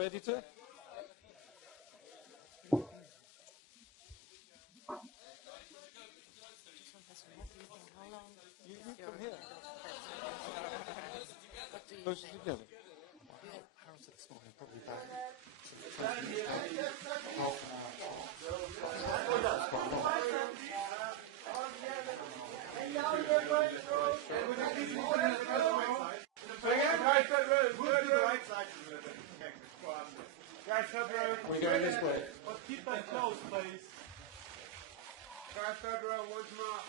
Intro editor. You come here. Closer together. How was it this morning? Probably back half an hour. We're going this way. But keep that close, please. Guys, third row, once more.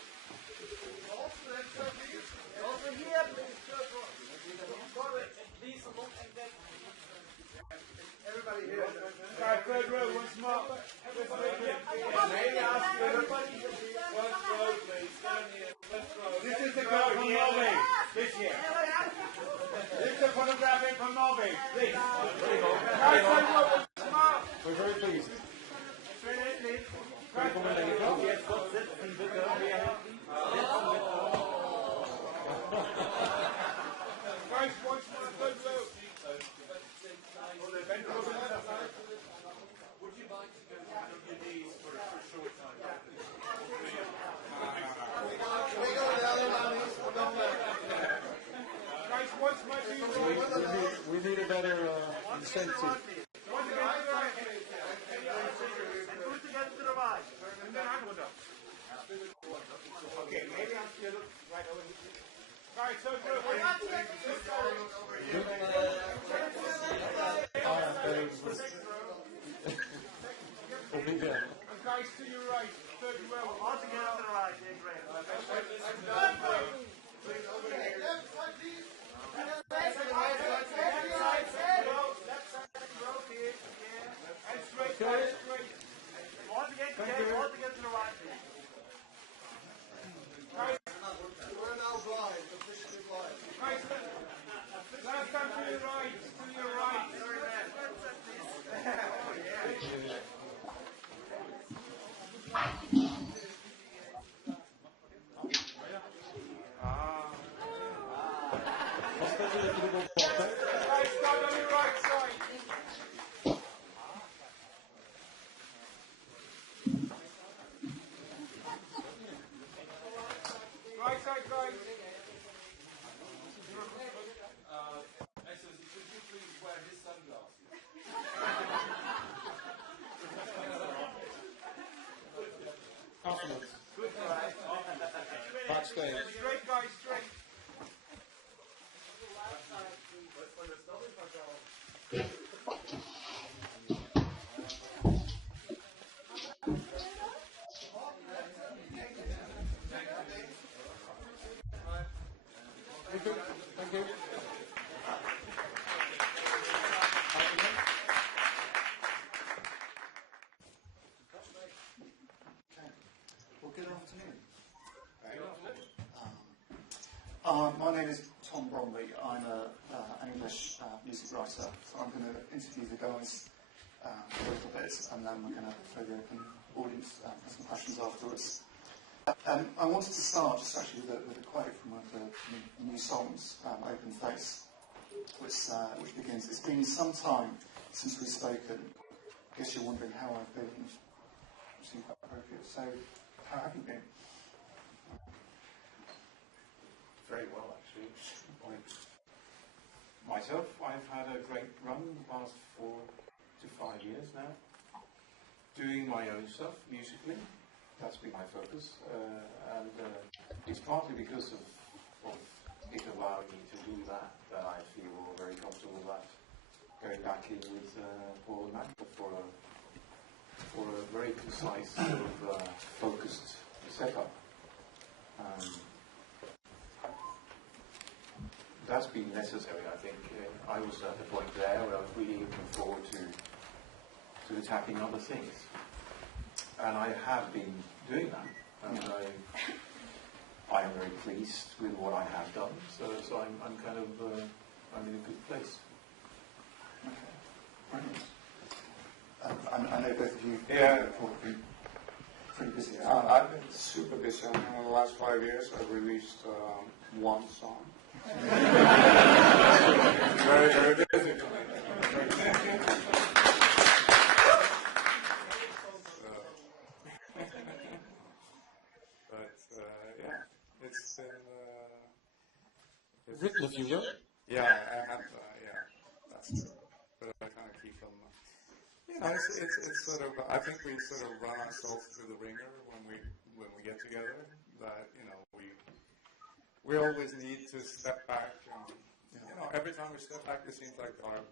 Over here, please. Please, Everybody here. Guys, third row, once more. Maybe ask everybody. First row, please. Stand here. First row. This is the girl from Norway. This year. This is the photographer from Norway. Please. Guys, third row, once more. We're very pleased. Guys, once more, third row. Would you like to go down on your knees for a short time? Guys, once more, We need a better incentive. Okay, maybe I'll still look right over here. Guys, so good. We'll be there. Guys, to your right, third row. all together to the right, great. And straight, guys, straight. All together to the right, please. Guys, We're now blind, officially blind. guys, last time to your right, to your right. Sorry, man. Oh, yeah. Guys, start on your right side. Right side, guys. Excellency, could you please wear his sunglasses? Afterwards. Good try. Backstage. Straight, guys, straight. Thank you. Well, good afternoon. My name is Tom Bromley. I'm an English music writer, so I'm going to interview the guys for a little bit, and then we're going to throw the open audience for some questions afterwards. I wanted to start just actually with a quote from one of the new songs, Open Face, which begins, "It's been some time since we've spoken. I guess you're wondering how I've been." Which seems quite appropriate. So, how have you been? Very well, actually. Myself, I've had a great run the past 4 to 5 years now, doing my own stuff musically. That's been my focus, and it's partly because of it allowing me to do that I feel very comfortable about going back in with Paul and Matt for a very concise sort of focused setup. That's been necessary, I think. I was at the point there where I was really looking forward to attacking other things. And I have been doing that. And I am very pleased with what I have done. So I'm kind of I'm in a good place. Okay, brilliant. I know both of you have been pretty busy. I've been super busy. In the last 5 years, I've released one song. Very, very busy. written a few, no? Yeah, I have, yeah, that's true. But I kind of keep them, it's sort of, I think we sort of run ourselves through the ringer when we get together, that, we always need to step back, and, every time we step back, it seems like our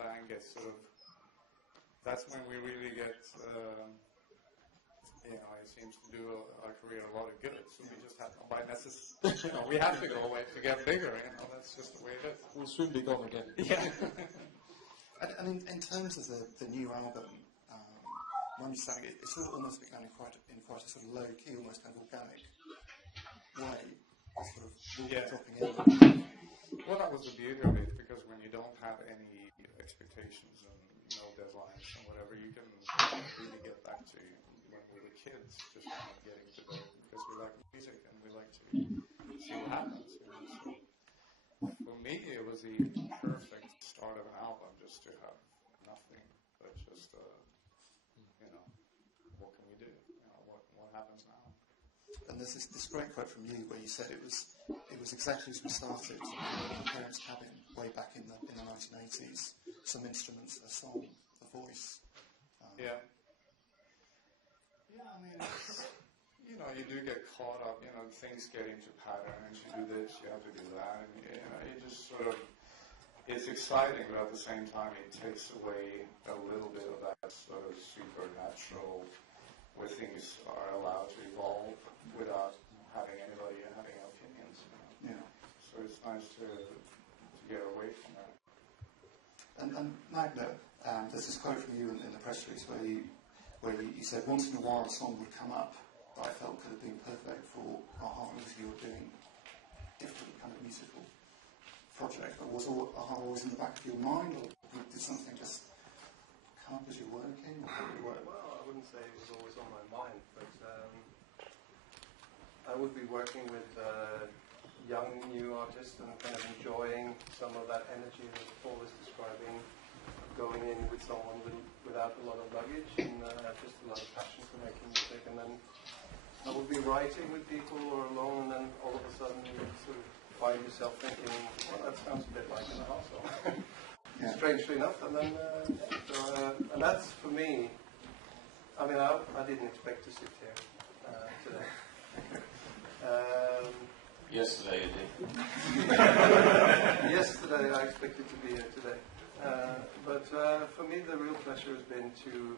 band gets sort of, that's when we really get, it seems to do our career a lot of good. So we just have, by necessity, we have to go away to get bigger. That's just the way it is. We'll soon be gone again. Yeah. And in terms of the new album, my understanding, it's sort of almost begun in quite a sort of low key, almost kind of organic way, sort of dropping in. Well, that was the beauty of it, because when you don't have any expectations and no deadlines and whatever, you can really get back to when we were kids, just kind of getting to the, because we like music and we like to see what happens. So for me, it was the perfect start of an album, just to have nothing but just, what can we do? What happens now? And there's this great quote from you where you said it was exactly as we started in my parents' cabin way back in the 1980s. Some instruments, a song, a voice. Yeah. Yeah, I mean, you do get caught up, things get into patterns, you do this, you have to do that, and, you just sort of, it's exciting, but at the same time, it takes away a little bit of that sort of supernatural, where things are allowed to evolve without having anybody having opinions. Yeah. So it's nice to get away from that. And Magda, there's this quote from you in the press release where you said once in a while a song would come up that I felt could have been perfect for AHA if you were doing a different kind of musical project. But was AHA always in the back of your mind, or did something just come up as you're working? Or how did it work? Well, I wouldn't say it was always on my mind, but I would be working with young new artists and kind of enjoying some of that energy that Paul was describing, going in with someone without a lot of luggage and just a lot of passion for making music. And then I would be writing with people or alone, and then all of a sudden you sort of find yourself thinking, well, that sounds a bit like an AHA song. Strangely enough, and then and that's for me. I mean, I didn't expect to sit here today. Yesterday you did. Yesterday I expected to be here today. But for me the real pleasure has been to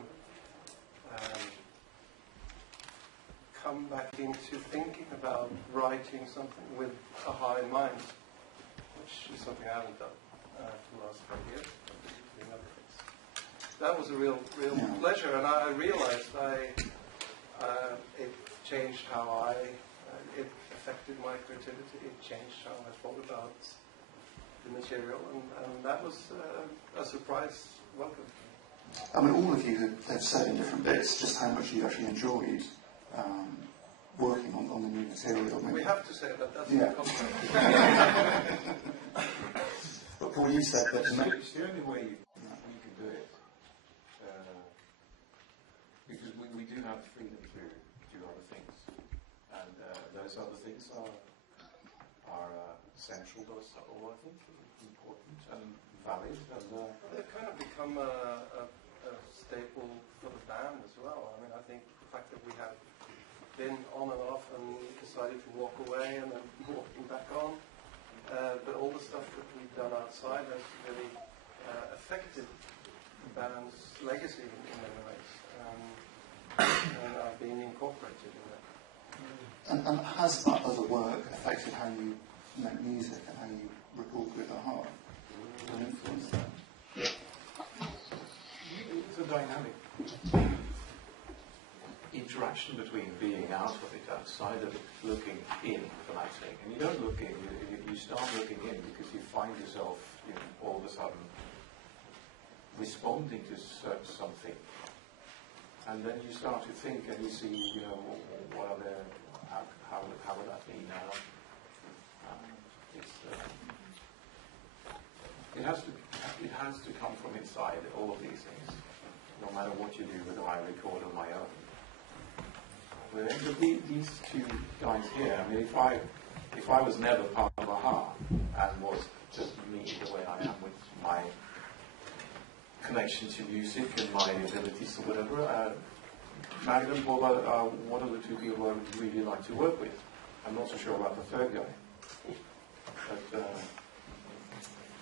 come back into thinking about writing something with AHA in mind, which is something I haven't done for the last 5 years. Doing other things. That was a real pleasure, and I realized it changed how it affected my creativity. It changed how I thought about the material, and that was a surprise welcome. I mean, all of you have said in different bits just how much you actually enjoyed working on the new material. We have to say that. That's yeah. the compliment. But Paul, you said that it's the only way you can do it, because we do have the freedom to do other things, and those other things are essential, or I think important and valid, and they've kind of become a staple for the band as well. I mean, I think the fact that we have been on and off and decided to walk away and then walking back on, but all the stuff that we've done outside has really affected the band's legacy in many ways, and are being incorporated in that. And has that other work affected how you make music and how you record with AHA? And influence that? it's a dynamic interaction between being out of it, outside of it, looking in, when I think. And you don't look in, you start looking in because you find yourself all of a sudden responding to something. And then you start to think and you see, what are there, how would that be now? It has to come from inside, all of these things, no matter what you do, whether I record on my own. But these two guys here, I mean, if I was never part of AHA, and was just me the way I am with my connection to music and my abilities or whatever. Magda and Bob are one of the two people I would really like to work with. I'm not so sure about the third guy. But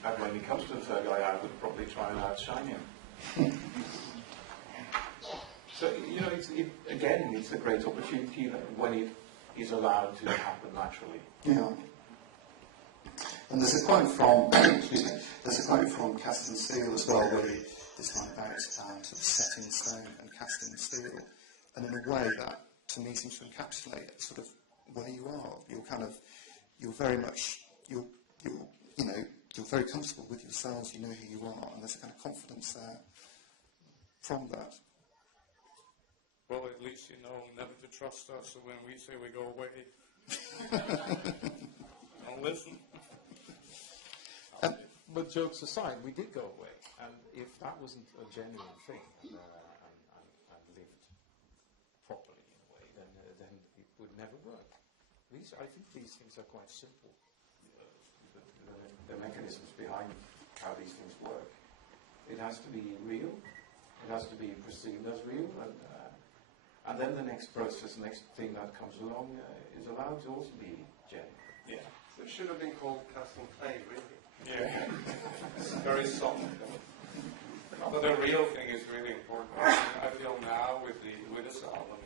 and when it comes to the third guy, I would probably try and outshine him. So, you know, it's a great opportunity when it is allowed to happen naturally. Yeah. And there's a quote from, excuse me, there's a quote from Casting Steel as well, where it's like about sort of setting stone and casting steel, and in a way that to me seems to encapsulate sort of where you are. You're very much, you're very comfortable with yourselves. You know who you are, and there's a kind of confidence there from that. Well, at least you know never to trust us, so when we say we go away, don't listen. But jokes aside, we did go away, and if that wasn't a genuine thing and lived properly in a way, then it would never work. I think these things are quite simple. The mechanisms behind how these things work. It has to be real. It has to be perceived as real, and then the next process, the next thing that comes along, is allowed to also be genuine. Yeah. So it should have been called casting clay, really. Yeah. It's very soft. But the real thing is really important. I feel now with this album,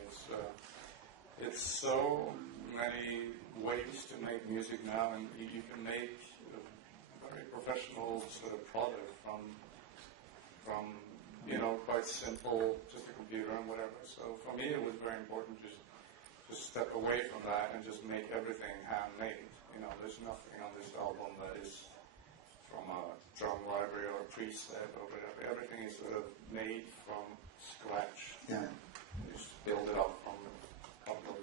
it's so many ways to make music now, and you can make a very professional sort of product from quite simple, just a computer and whatever. So for me, it was very important to step away from that and just make everything handmade. There's nothing on this album that is from a drum library or a preset or whatever. Everything is sort of made from scratch. Yeah. You just build it up from a couple of...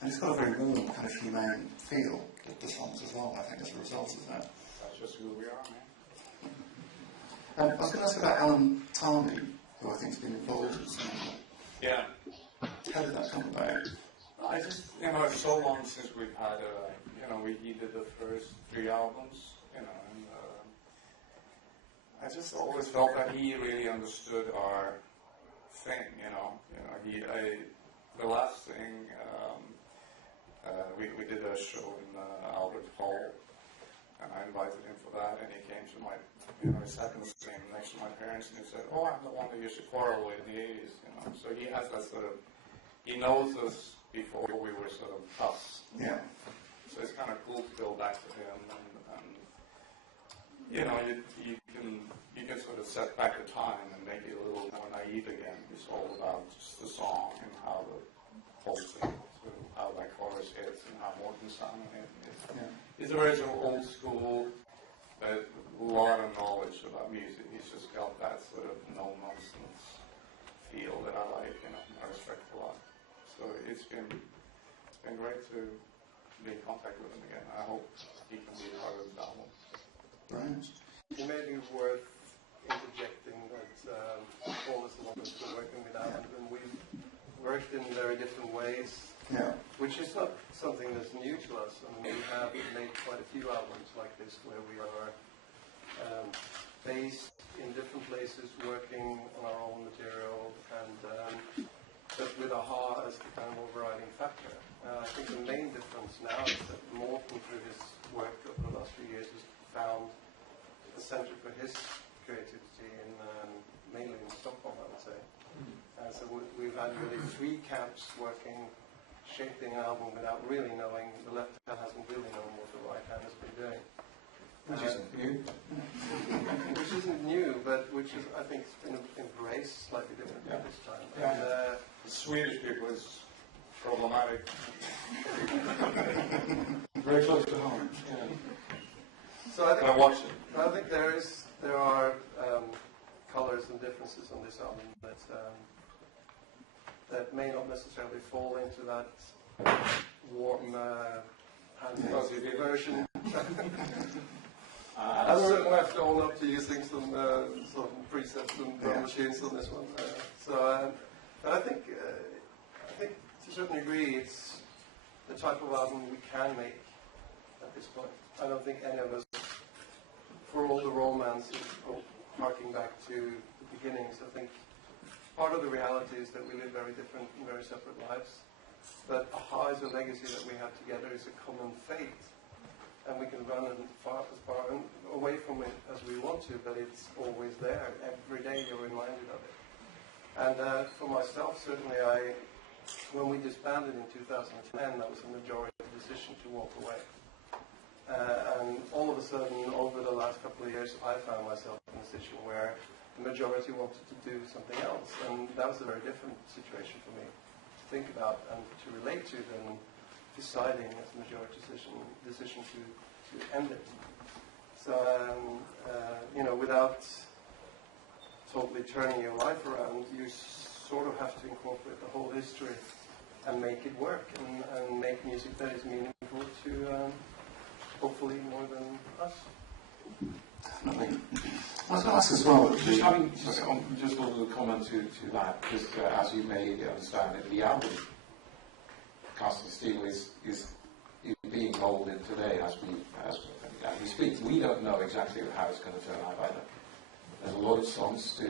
And it's got a very warm, kind of humane feel, the songs as well, I think, as a result of that. That's just who we are, man. I was going to ask about Alan Tarney, who I think has been involved in some of that. Yeah. How did that come about? I just, it's so long since we've had he did the first 3 albums, and I just always felt that he really understood our thing, the last thing, we did a show in Albert Hall, and I invited him for that, and he came to my, he sat in the same next to my parents, and he said, "Oh, I'm the one that used to quarrel with in the 80s," So he has that sort of, he knows us before we were sort of us. Yeah. So it's kind of cool to go back to him, and you can sort of set back the time and make it a little more naive again. It's all about just the song and how the whole thing, how that chorus hits and how Morten sang it. He's a very sort of old school, but a lot of knowledge about music. He's just got that sort of no nonsense feel that I like, I respect a lot. So it's been great to be in contact with him again. I hope he can be part of the album. Right. It may be worth interjecting that Paul is the one who's been working with Alan, and we've worked in very different ways, which is not something that's new to us. I mean, we have made quite a few albums like this where we are based in different places, working on our own material, and but with a-ha as the kind of overriding factor. I think the main difference now is that Morten, through his work over the last few years, has found the center for his creativity mainly in Stockholm, I would say. So we've had really 3 camps working, shaping an album without really knowing, the left hand hasn't really known what the right hand has been doing. Which isn't new. Which isn't new, but which is, I think, been embraced slightly differently this time. Yeah. And, The Swedish people is problematic. Very close to home. so I think I watch it. I think there are colors and differences on this album that may not necessarily fall into that warm handmade version. I'm certainly have to own up to using some presets and drum machines on this one. But I think to a certain degree, it's the type of album we can make at this point. I don't think any of us, for all the romances, harking back to the beginnings, I think part of the reality is that we live very different and very separate lives. But AHA is a legacy that we have together, is a common fate. And we can run as far away from it as we want to, but it's always there. Every day you're reminded of it. And for myself, certainly, when we disbanded in 2010, that was a majority decision to walk away. And all of a sudden, over the last couple of years, I found myself in a situation where the majority wanted to do something else. And that was a very different situation for me to think about and to relate to than deciding as a majority decision to end it. So, without totally turning your life around, you sort of have to incorporate the whole history and make it work and make music that is meaningful to hopefully more than us. Definitely. I was going to ask as well. Just a little comment to that, because as you may understand, the album Cast and Steel is being rolled in today as we speak. We don't know exactly how it's going to turn out either. There's a lot of songs to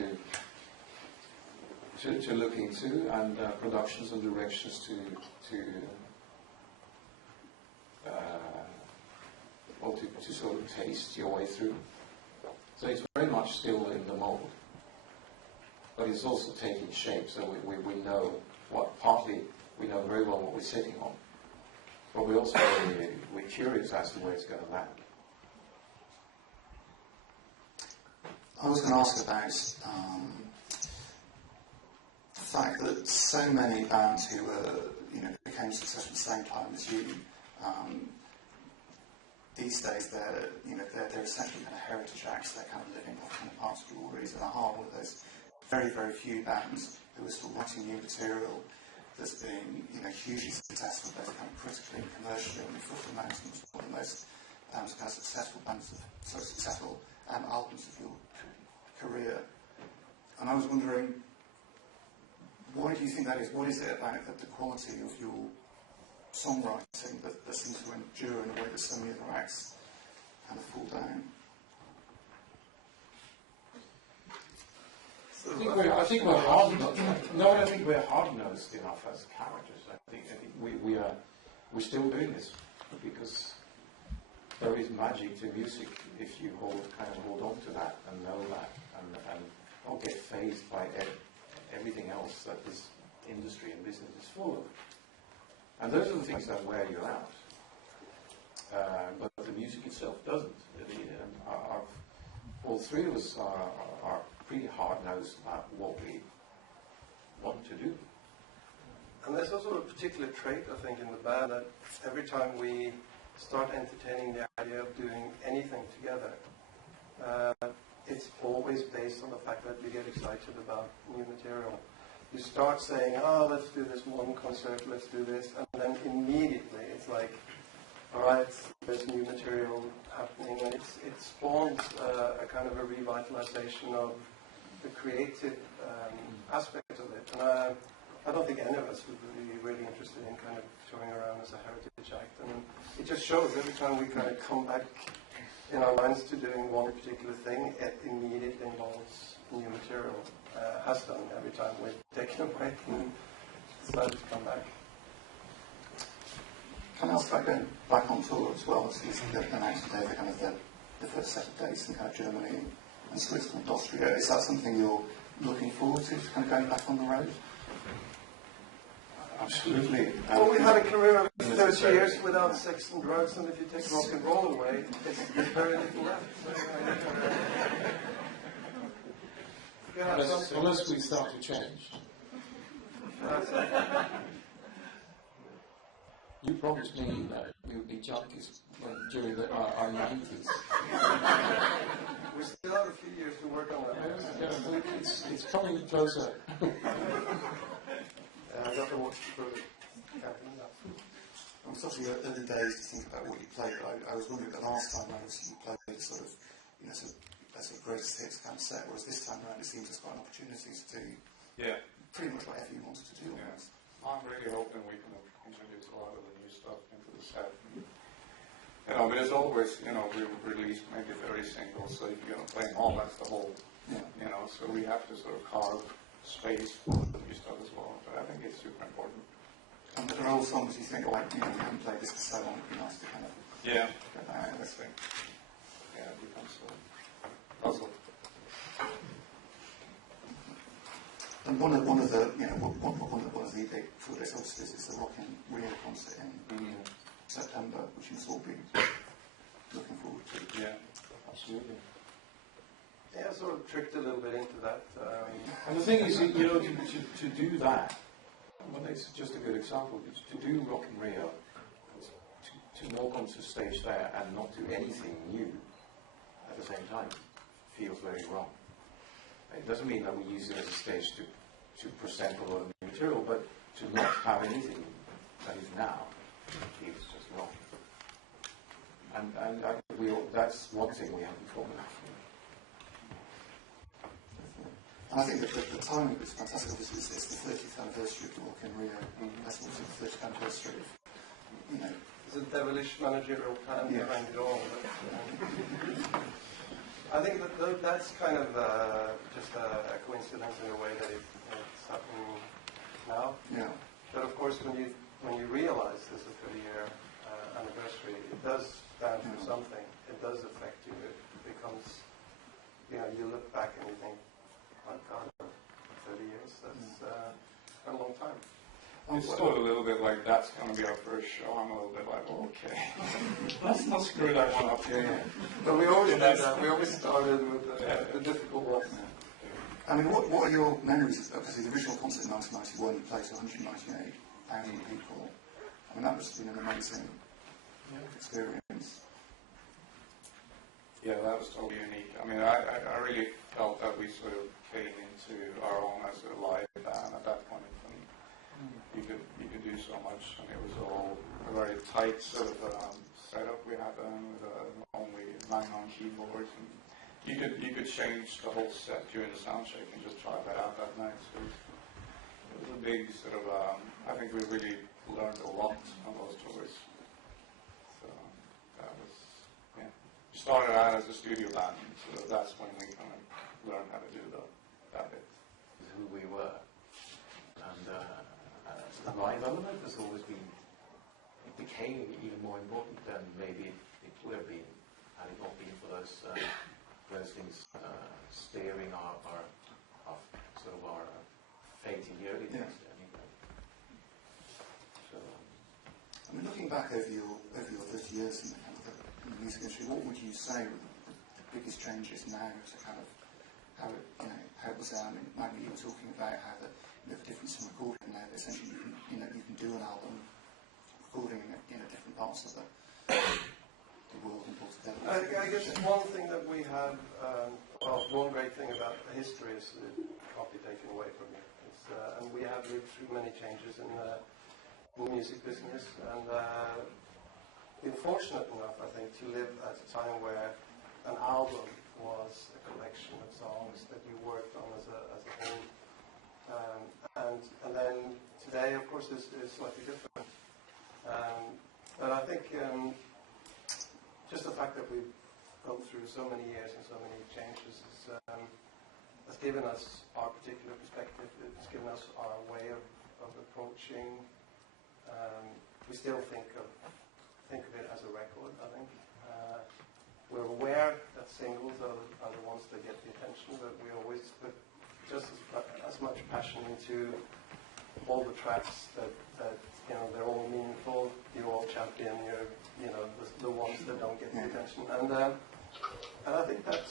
look into, and productions and directions to sort of taste your way through. So it's very much still in the mold, but it's also taking shape. So we know partly we know very well what we're sitting on, but we also we're curious as to where it's going to land. I was going to ask about the fact that so many bands who became successful at the same time as you, these days they're essentially kind of heritage acts. They're kind of living off kind of past glories, and AHA, one of those very, very few bands who are still writing new material that's been hugely successful, both kind of critically and commercially. And Foot of the Mountain was one of the most kind of successful albums of your career. And I was wondering, why do you think that is? What is it about the quality of your songwriting that seems to endure in a way that so many other acts kind of fall down? I think we're hard-nosed enough as characters. I think we're still doing this because there is magic to music if you hold on to that and know that and not get fazed by everything else that this industry and business is full of. And those are the things that wear you out. But the music itself doesn't. All three of us are pretty hard-nosed about what we want to do. And there's also a particular trait, I think, in the band that every time we start entertaining the idea of doing anything together, it's always based on the fact that we get excited about new material. You start saying, let's do this one concert, let's do this, and then immediately it's like, all right, there's new material happening, and it spawns a kind of a revitalization of the creative aspect of it. And I don't think any of us would be really interested in kind of touring around as a heritage act. And it just shows every time we kind of come back in our minds to doing one particular thing, it immediately involves new material. Has done every time we've taken a break and decided to come back. Can I ask about going back on tour as well? So you announced today the first set of dates in kind of Germany and Switzerland, Austria. Is that something you're looking forward to kind of going back on the road? Absolutely. Well, we had a career of 30 years without sex and drugs, and if you take rock and roll away, there's very little left. Unless we start to change. You promised me that we would be junkies during our 90s. We still have a few years to work on that. It's coming closer. I got to watch for It's obviously early days to think about what you played. I was wondering, the last time around you played sort of, a sort of greatest hits kind of set, whereas this time around it seems there's quite an opportunity to do pretty much whatever you wanted to do. I'm really hoping we can introduce a lot of the new stuff into the set. You know, but it's always, you know, we release maybe 30 singles, so if you're going to play them all, that's the whole, you know, so we have to sort of carve space for the new stuff as well. But I think it's super important. And there are all songs you think, like, you know, we haven't played this for so long, it'd be nice to kind of get that out. that's thing. Yeah, it becomes a puzzle. And one of the, you know, one of the big tour dates obviously is the Rock in Rio concert in September, which you must all be looking forward to. Yeah, absolutely. Yeah, I sort of tricked a little bit into that. And the thing is, you know, to do that, well, it's just a good example. To do Rock in Rio, to walk onto stage there and not do anything new at the same time feels very wrong. It doesn't mean that we use it as a stage to present a lot of new material, but to not have anything that is now feels just wrong. And I think that's one thing we have in common. And I think that the timing was fantastic. Obviously, it's the 30th anniversary of the Rock in Rio. That's also the 30th anniversary of, you know. It's a devilish managerial plan behind it all. But, I think that's kind of just a coincidence in a way that it's happening now. Yeah. But of course, when you realize this is a 30-year anniversary, it does stand for something. It does affect you. It becomes, you know, you look back and you think, my God, 30 years, that's a long time. It's sort of a little bit like, that's going to be our first show. I'm a little bit like, okay, let's not screw that one up here. But we always did that. We always started with the difficult ones. I mean, what are your memories? Obviously, the original concert in 1991, you played to 198,000 people. I mean, that must have been an amazing experience. Yeah, that was totally unique. I mean, I really felt that we sort of came into our own as a live band at that point. You could do so much, and it was all a very tight sort of setup we had with only 9 on keyboards, and you could change the whole set during the sound check and just try that out that night. So it was a big sort of. I think we really learned a lot on those tours. So that was We started out as a studio band, so that's when we kind of learned how to do that bit. Who we were, and. The live element has always been, it became even more important than maybe it would have been had it not been for those things steering our fate in the early days. Anyway. So, I mean, looking back over your 30 years in the music industry, what would you say were the biggest changes now to kind of how it was? I mean, maybe you were talking about how the difference in recording now. Essentially, you can do an album recording in different parts of the world and pull together. I guess one thing that we have, one great thing about the history is it can't be taken away from you. And we have lived through many changes in the music business, and been fortunate enough, I think, to live at a time where an album was a collection of songs that you worked on as a whole. And then today, of course, is slightly different. But I think just the fact that we've gone through so many years and so many changes has given us our particular perspective. It's given us our way of approaching. We still think of it as a record, I think. We're aware that singles are the ones that get the attention, but we always put just as much passion into all the tracks that they're all meaningful. You all champion the ones that don't get the attention, and I think that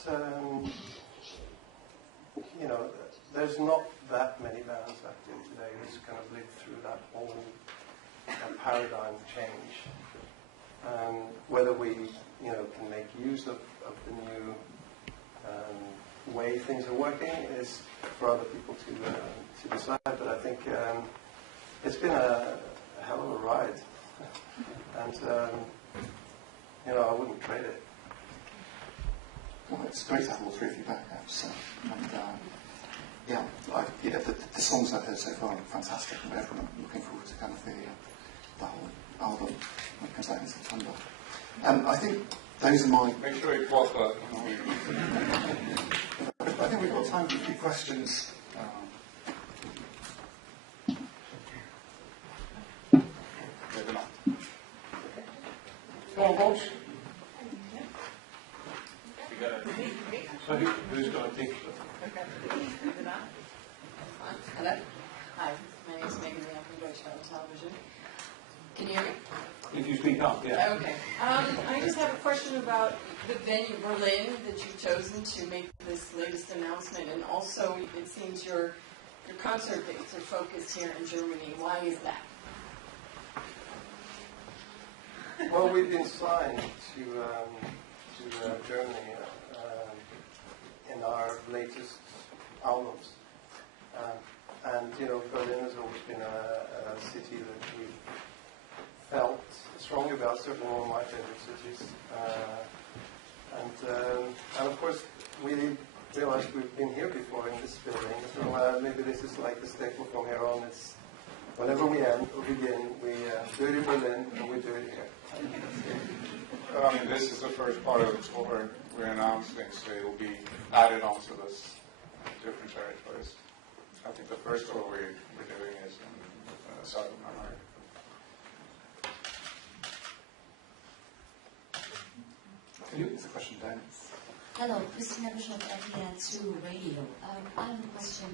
there's not that many bands active today who's kind of lived through that whole paradigm change. Whether we can make use of the new way things are working is for other people to decide. But I think it's been a hell of a ride, and I wouldn't trade it. Well, it's great to have all three of you back now. So, the songs I've heard so far are fantastic, and everyone looking forward to kind of the whole album when it comes out in September. I think those are my... Make sure you pause that. I think we've got time for a few questions. Maybe not. Come on, boss. So who's going to think? Hello. Hi, my name is Megan Lee. I'm from Deutsche Welle Television. Can you hear me? If you speak up, yeah. Okay. I just have a question about the venue, Berlin, that you've chosen to make this latest announcement, and also it seems your concert dates are focused here in Germany. Why is that? Well, we've been signed to Germany in our latest albums. And, you know, Berlin has always been a city that we felt strongly about, certainly one of my favorite cities. And of course, we realized we've been here before in this building, so maybe this is like the staple from here on. It's whenever we end or begin, we do it in Berlin and we do it here. I mean, this is the first part of the tour we're announcing, so it will be added onto this different territories. I think the first tour we're doing is in South America. There's a question down. Hello, Christina Bishop, RTN2 Radio. I have a question.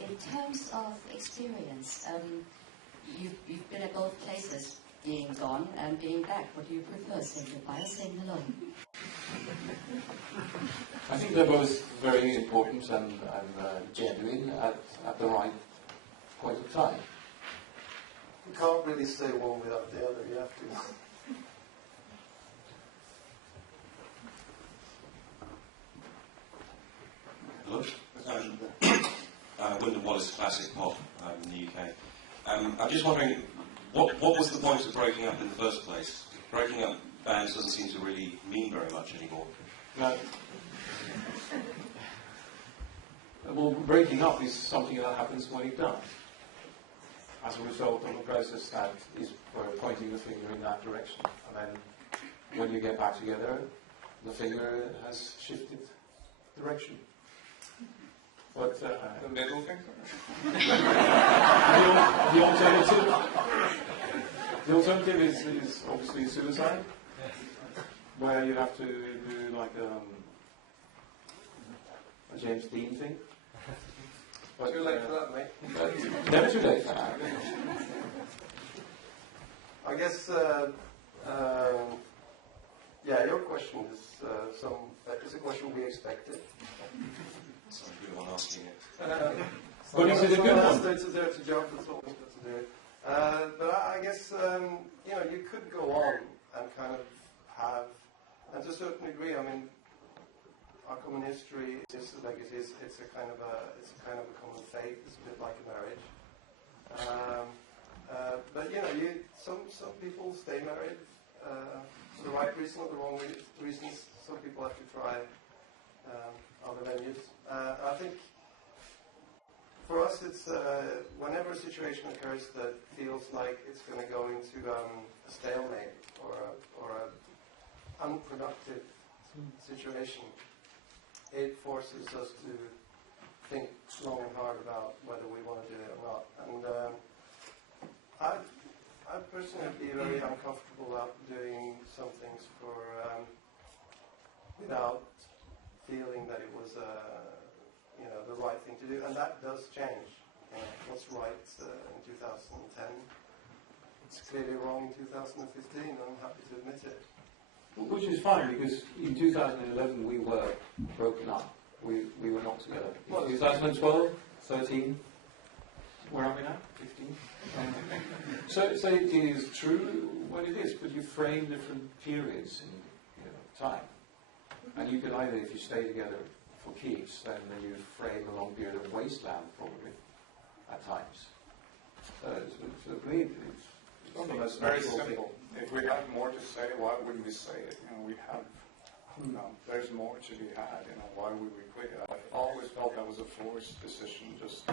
In terms of experience, you've been at both places, being gone and being back. What do you prefer, saying goodbye or saying hello? I think they're both very important and genuine at the right point of time. You can't really say one without the other, you have to. Hello. Wyndham Wallace Classic Pop in the UK. I'm just wondering, what was the point of breaking up in the first place? Breaking up bands doesn't seem to really mean very much anymore. No. Well, breaking up is something that happens when it does. As a result of a process that is pointing the finger in that direction. And then when you get back together, the finger has shifted direction. But The middle finger? the alternative is obviously suicide, where you have to do like a James Dean thing. But, Too late for that, mate. Never too late for that. I guess, yeah, your question is is a question we expected. So I'm the one asking it. But is it a good one? It's a dirty job, that's all we've got to do. But I guess, you know, you could go on and kind of have, and to a certain degree, I mean, our common history is a legacy. It's a kind of a common faith. It's a bit like a marriage. But you know, some people stay married for the right reason or the wrong reasons. Some people have to try other venues. I think for us, it's whenever a situation occurs that feels like it's going to go into a stalemate or an unproductive situation. It forces us to think long and hard about whether we want to do it or not. And I personally would be very uncomfortable about doing some things for without feeling that it was you know, the right thing to do. And that does change. You know, what's right in 2010, it's clearly wrong in 2015. I'm happy to admit it. Which is fine, because in 2011 we were broken up. We were not together. What, 2012, 13? Where are we now? 15? So it is true when it is, but you frame different periods in time. And you could either, if you stay together for keeps, then you frame a long period of wasteland, probably, at times. So for me, it's very simple. If we have more to say, why wouldn't we say it? You know, we have, there's more to be had. You know, why would we quit it? I always felt that was a forced decision, just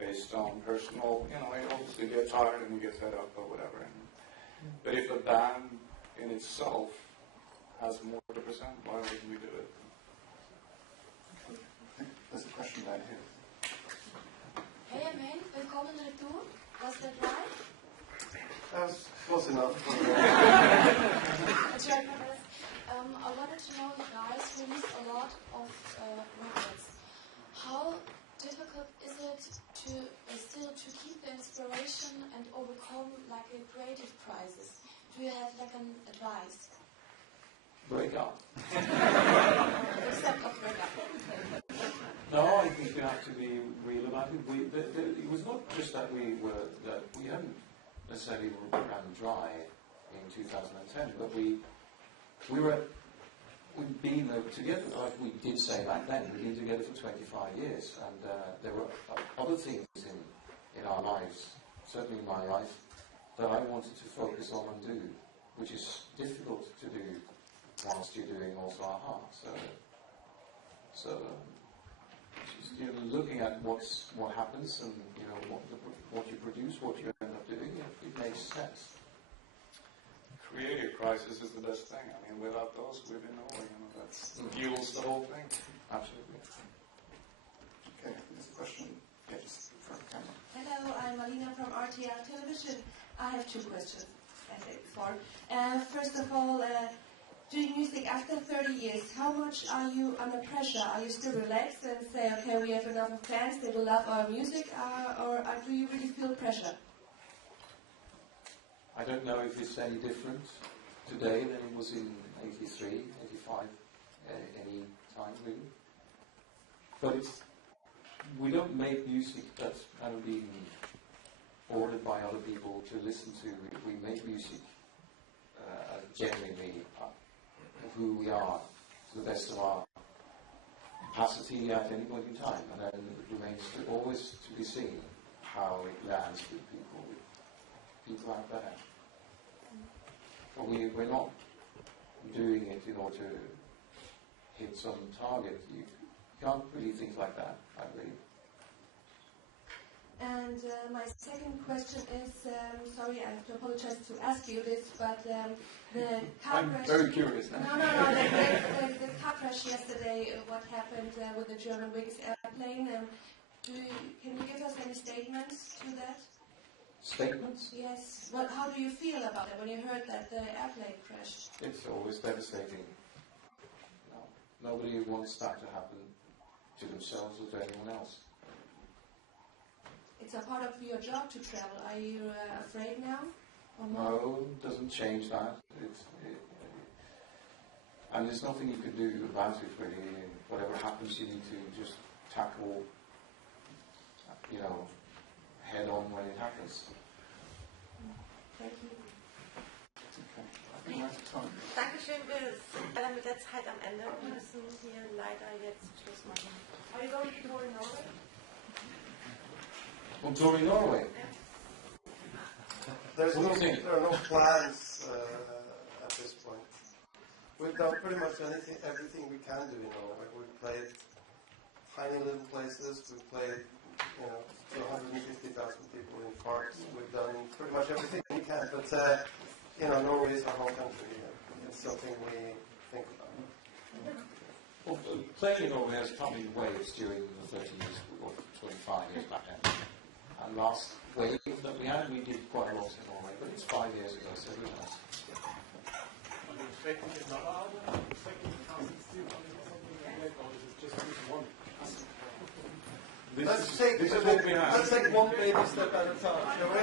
based on personal. You know, I obviously get tired and we get fed up or whatever. But if a band in itself has more to present, why would we do it? There's a question down here. Hey, Amen, willkommen retour. Was that right? That was close enough. I tried my best. I wanted to know, you guys release a lot of records. How difficult is it to still to keep the inspiration and overcome like a creative crisis? Do you have like an advice? Break up. Except of break up. No, I think we have to be real about it. It was not just that we hadn't necessarily ran dry in 2010, but we'd been together, like we did say back then, we've been together for 25 years, and there were other things in our lives, certainly in my life, that I wanted to focus on and do, which is difficult to do whilst you're doing also our heart. So just, looking at what happens and what you produce, what you end up doing, it makes sense. Creative crisis is the best thing. I mean, without those, we've been nowhere. That fuels the whole thing. Absolutely. Okay, there's a question. Yeah, just in front of the camera. Hello, I'm Alina from RTL Television. I have two questions, as I said before. First of all, doing music after 30 years, how much are you under pressure? Are you still relaxed and say, okay, we have enough of fans, they will love our music, or do you really feel pressure? I don't know if it's any different today than it was in 83, 85, any time really. But we don't make music that's kind of being ordered by other people to listen to. We make music genuinely of who we are to the best of our capacity at any point in time, and then it remains always to be seen how it lands with people out there. But we're not doing it in order to hit some target. You can't really think like that, I believe. And my second question is, sorry, I have to apologize to ask you this, but the car I'm crash... very curious now. No, the car crash yesterday, what happened with the German-British airplane, can you give us any statements to that? Statements? Yes. How do you feel about it when you heard that the airplane crashed? It's always devastating. No, nobody wants that to happen to themselves or to anyone else. It's a part of your job to travel. Are you afraid now? No, it doesn't change that. And there's nothing you can do about it really. Whatever happens, you need to just tackle, head on when it happens. Thank you. Dankeschön, wir sind leider mit der Zeit am Ende. Wir müssen hier leider jetzt Schluss machen. Are you going to tour in Norway? On tour in Norway? There are no plans at this point. We've done pretty much everything we can do in Norway. We've played tiny little places. We've played, to 150,000 people in parks. We've done pretty much everything we can. But Norway is our home country. It's something we think about. Well, playing in Norway has come in waves during the 30 years or 25 years back then. And last wave that we had, we did quite a lot in Norway, but it's 5 years ago, so who knows? Let's take one baby step at a time, shall we?